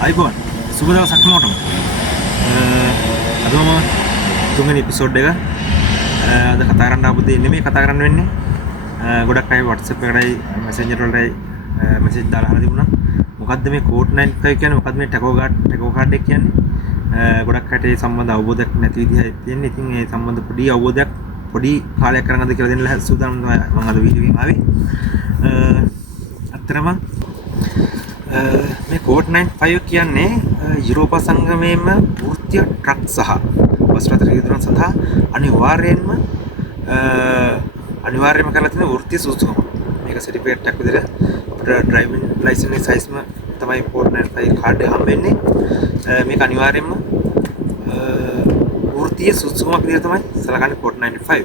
අයිබෝන් සුබ දවසක් හැමෝටම. අද මම තුන්වෙනි එපිසෝඩ් එක අද කතා කරන්න ආපු දේ නෙමෙයි කතා කරන්න වෙන්නේ. ගොඩක් අය WhatsApp එකටයි Messenger වලටයි මැසේජ් දාලා අහලා තිබුණා. මොකද්ද මේ Code 95 කියන්නේ? මොකද්ද මේ ටැකෝ කාඩ් එක කියන්නේ? ගොඩක් අයට ඒ සම්බන්ධ අවබෝධයක් නැති විදිහයි තියෙන්නේ. ඉතින් ඒ සම්බන්ධ පොඩි අවබෝධයක් පොඩි කාලයක් කරගන්නද කියලා දෙන්න සූදානම් මම අද වීඩියෝ එකෙන් ආවේ. අත්‍තරම මේ Code 95 කියන්නේ යුරෝපා සංගමයේම වෘත්තීය ට්‍රක් සහ බස් රථ රියදුරන් සඳහා අනිවාර්යයෙන්ම කරලා තියෙන වෘත්තීය සුසුකම. මේක සර්ටිෆිකේට් එකක් විදිහට අපිට ඩ්‍රයිවිං ලයිසන්ස් එක සයිස්ම තමයි Code 95 කාඩ් එක හම්බෙන්නේ. මේක අනිවාර්යයෙන්ම වෘත්තීය සුසුකමක් විදිහට තමයි සලකන්නේ Code 95.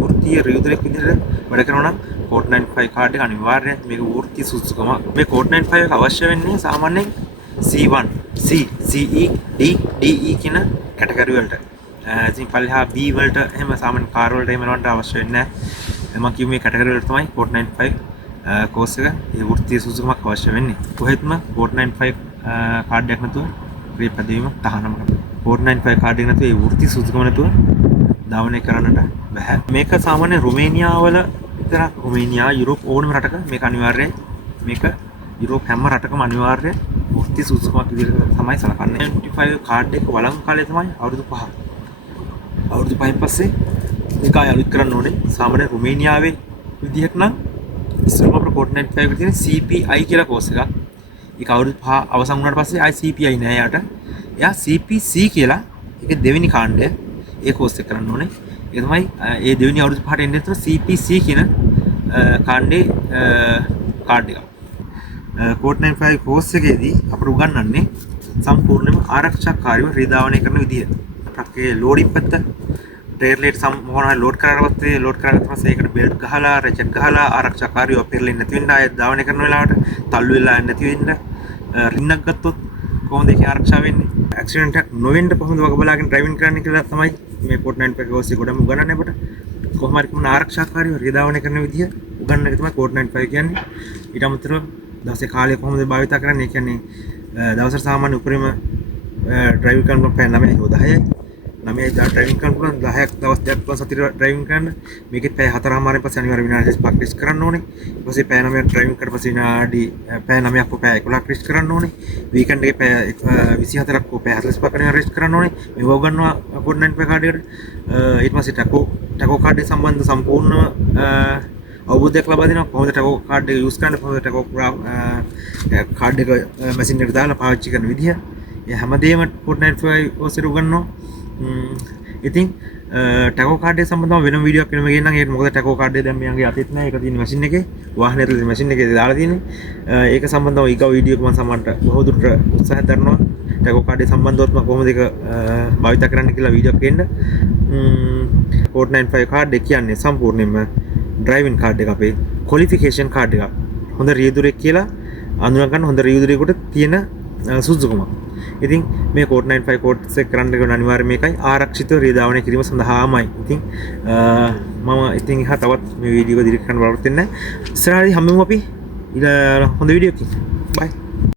වෘත්තීය රියදුරෙක් විදිහට වැඩ කරනවා නම් Code 95 කාඩ් එක අනිවාර්යයෙන් මේක වෘත්තීය සුසුකම. මේ Code 95 එක අවශ්‍ය වෙන්නේ සාමාන්‍යයෙන් C1, C, CE, D, DE කියන කැටගරි වලට. ඉතින් පල්ලෙහා B වලට එහෙම සාමාන්‍ය කාර් වලට එහෙම යනවට අවශ්‍ය වෙන්නේ නැහැ. මම කියු මේ කැටගරි වලට තමයි Code 95 කෝස් එක ඒ වෘත්තීය සුසුකමක් අවශ්‍ය වෙන්නේ. කොහෙත්ම Code 95 කාඩ් එකක් නැතුව මේ පදවීම තහනම් කරනවා. Code 95 කාඩ් එක නැතුව ඒ වෘත්තීය සුසුකම නැතුව ධාවනය කරන්නට බෑ. මේක සාමාන්‍ය රුමේනියා වල විතරක් රුමේනියා යුරෝප් ඕනම රටක මේක අනිවාර්යයෙන් මේක යුරෝප් හැම රටකම අනිවාර්ය වෘත්තීය සුසුකමක් විදිහට තමයි සලකන්නේ. 95 කාඩ් එක වළංගු කාලය තමයි අවුරුදු 5. අවුරුදු 5න් පස්සේ මේක ආය අලුත් කරන්න ඕනේ. සාමාන්‍ය රුමේනියාවේ විදිහට නම් ඉස්සරම අපේ Code 95 එකේ තියෙන CPI කියලා කෝස් එකක්. ඒක අවුරුදු 5 අවසන් වුණාට පස්සේ ආයි CPI නෑ යාට. එයා CPC කියලා ඒකේ දෙවෙනි කාණ්ඩය ඒ කෝස් එක කරන්න ඕනේ. ඒ තමයි ඒ දෙවෙනි අවුරුදු 5ට එන්නේ නැතුව CPC කියන කාණ්ඩේ කාඩ් එක. Code 95 කෝස් එකේදී අපට උගන්වන්නේ සම්පූර්ණයෙන්ම ආරක්ෂාකාරීව රියදාවනය කරන විදිය. ට්‍රක්කේ ලෝඩින් පැත්ත ට්‍රේලරේට මොනවා ලෝඩ් කරාට පස්සේ ඒකට බෙල්ට් ගහලා රෙචෙට් ගහලා ආරක්ෂාකාරීව පෙරලෙන්නේ නැති වෙන්න ආයෙත් ධාවනය කරන වෙලාවට තල්ලු වෙලා නැති වෙන්න රින්නක් ගත්තොත් කොහොමද ඒක ආරක්ෂා වෙන්නේ? ඇක්සිඩන්ට් එකක් නොවෙන්න කොහොමද වග බලාගෙන ඩ්‍රයිවිං කරන්න කියලා තමයි මේ Code 95 කෝස් එක ගොඩම උගන්වන්නේ අපට. කොහොම හරි කොහොම ආරක්ෂාකාරීව රියදාවනය කරන විදිය උගන්වන එක තමයි Code 95 කියන්නේ. ඊට අමතරව දවසේ කාලය කොහොමද භාවිත කරන්නේ? ඒ කියන්නේ දවසට සාමාන්‍ය උපරිම ඩ්‍රයිවිං කරන පැය 9යි 10යි. 9යි ඩ්‍රයිවිං කරන පුළුවන් 10ක් දවස් දෙකක් පුළුවන් සතිය ඩ්‍රයිවිං කරන්න. මේකෙත් පැය 4මාරෙන් පස්සේ අනිවාර්ය විනාඩි 5ක් ටෙස්ට් කරන්න ඕනේ. ඊට පස්සේ පැය 9ක් ඩ්‍රයිවිං කරලා පස්සේ විනාඩි පැය 9ක් පැය 11ක් ටෙස්ට් කරන්න ඕනේ. වීකෙන්ඩ් එකේ පැය 24ක් පැය 45ක් අනිවාර්ය ටෙස්ට් කරන්න ඕනේ. මේව උගන්වනවා Code 95 කාඩ් එකට. ඊට පස්සේ ටැකෝ කාඩ් එක සම්බන්ධ සම්පූර්ණ අවබෝධයක් ලබා දෙනවා. කොහොමද ටැකෝ කාඩ් එක යූස් කරන්න, කොහොමද ටැකෝ කාඩ් එක මැෂින් එකට දාලා පාවිච්චි කරන විදිහ. ඒ හැමදේම Code 95 ඔස්සේ උගන්වනවා. ඉතින් ටැකෝ කාඩ් එක සම්බන්ධව වෙනම වීඩියෝ එකක් වෙනම ගෙන්නම්. ඒක මොකද ටැකෝ කාඩ් එක දැන් මෙයාගේ අතෙත් නැහැ. ඒක තියෙන මැෂින් එකේ, වාහනේ ඇතුලේ මැෂින් එකේ දාලා තියෙන්නේ. ඒක සම්බන්ධව ඊගා වීඩියෝ එක මම සමහරට බොහෝ දුරට උත්සාහ දරනවා. ටැකෝ කාඩ් එක සම්බන්ධවම කොහොමද ඒක භාවිත කරන්න කියලා වීඩියෝ එකක් එන්න. Code 95 කාඩ් එක කියන්නේ සම්පූර්ණයෙන්ම ඩ්‍රයිවිං කාඩ් එක, අපේ ක්වොලිෆිකේෂන් කාඩ් එක. හොඳ රියදුරෙක් කියලා අඳුන ගන්න හොඳ රියදුරෙකුට තියෙන සුසුකමක්. ඉතින් මේ Code 95 කෝඩ්ස් එක කරන්න ගන්න අනිවාර්යයෙන් මේකයි ආරක්ෂිතව රියදාවනය කිරීම සඳහාමයි. ඉතින් මම ඉතින් එහා තවත් මේ වීඩියෝ එක දිරික් කරන්න බලාපොරොත්තු වෙන්නේ නැහැ. ඉස්සරහදී හැමෝම අපි හොඳ වීඩියෝ එකකින්. බයි.